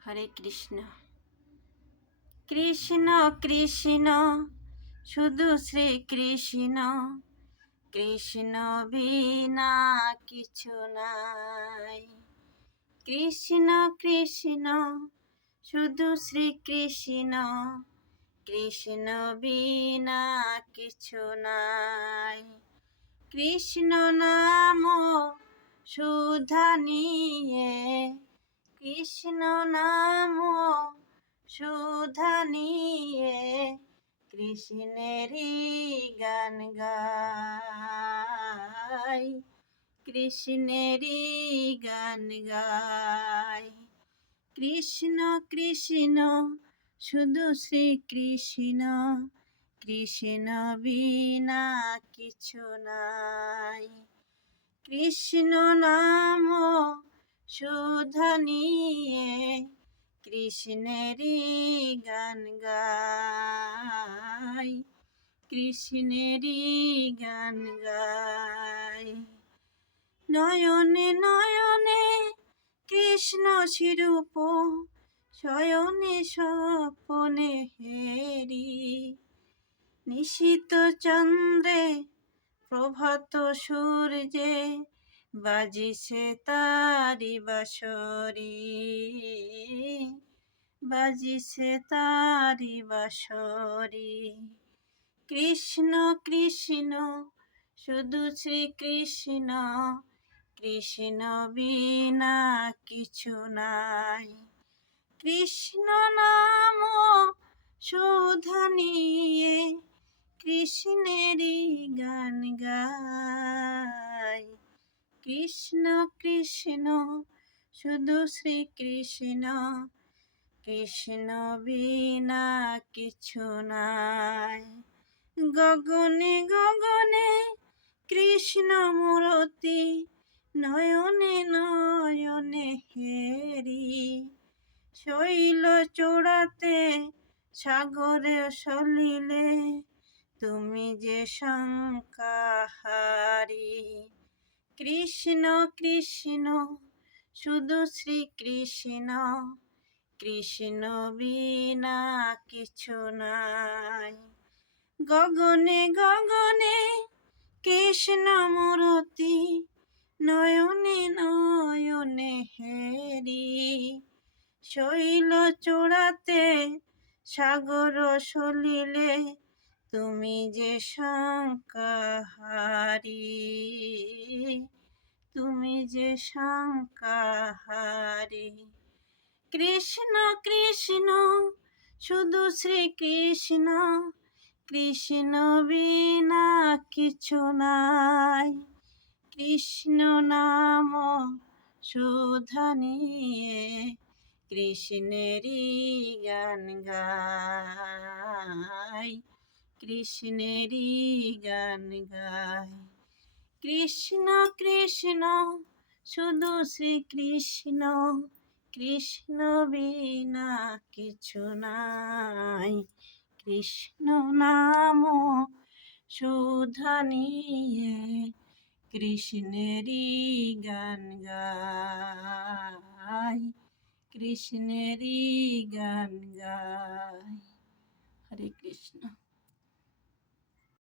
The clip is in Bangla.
হরে কৃষ্ণ। কৃষ্ণ কৃষ্ণ শুধু শ্রী কৃষ্ণ, কৃষ্ণ বিনা কিছু নাই। কৃষ্ণ কৃষ্ণ শুধু শ্রী কৃষ্ণ, কৃষ্ণ বিনা কিছু নাই। কৃষ্ণ নাম সুধা নিয়ে, কৃষ্ণ নাম সুধা নিয়ে, কৃষ্ণেরই গান গাই, কৃষ্ণেরই গান গাই। কৃষ্ণ কৃষ্ণ শুধু শ্রী কৃষ্ণ, কৃষ্ণ বিনা কিছু নাই। কৃষ্ণ নাম সুধা নিয়ে, কৃষ্ণেরই গান গাই, কৃষ্ণেরই গান গাই। নয়নে নয়নে কৃষ্ণ স্বরূপ, শয়নে স্বপনে হেরি, নিশীত চন্দ্রে প্রভাত সূর্যে, বাজিছে তারি বাঁশরি, বাজিছে তারি বাঁশরি। কৃষ্ণ কৃষ্ণ শুধু শ্রী কৃষ্ণ, কৃষ্ণ বিনা কিছু নাই। কৃষ্ণ নাম সুধা নিয়ে, কৃষ্ণেরই গান গাই। কৃষ্ণ কৃষ্ণ শুধু শ্রী কৃষ্ণ, কৃষ্ণ বিনা কিছু নাই। গগনে গগনে কৃষ্ণ মূরতি, নয়নে নয়নে হেরি, শৈল চূড়াতে সাগরে সলিলে, তুমি যে শঙ্কাহারি। কৃষ্ণ কৃষ্ণ শুধু শ্রী কৃষ্ণ, কৃষ্ণ বিনা কিছু নাই। গগনে গগনে কৃষ্ণ মূরতি, নয়নে নয়নে হেরি, শৈল চূড়াতে সাগর সলিলে, তুমি যে শঙ্কাহারি, তুমি যে শঙ্কাহারি। কৃষ্ণ কৃষ্ণ শুধু শ্রী কৃষ্ণ, কৃষ্ণ বিনা কিছু নাই। কৃষ্ণ নাম সুধা নিয়ে, কৃষ্ণেরই গান গাই, কৃষ্ণেরই গান গাই। কৃষ্ণ কৃষ্ণ শুধু শ্রী কৃষ্ণ, কৃষ্ণ বিনা কিছু নাই। কৃষ্ণ নাম সুধা নিয়ে, কৃষ্ণেরই গান গাই, কৃষ্ণেরই গান গাই। হরে কৃষ্ণ।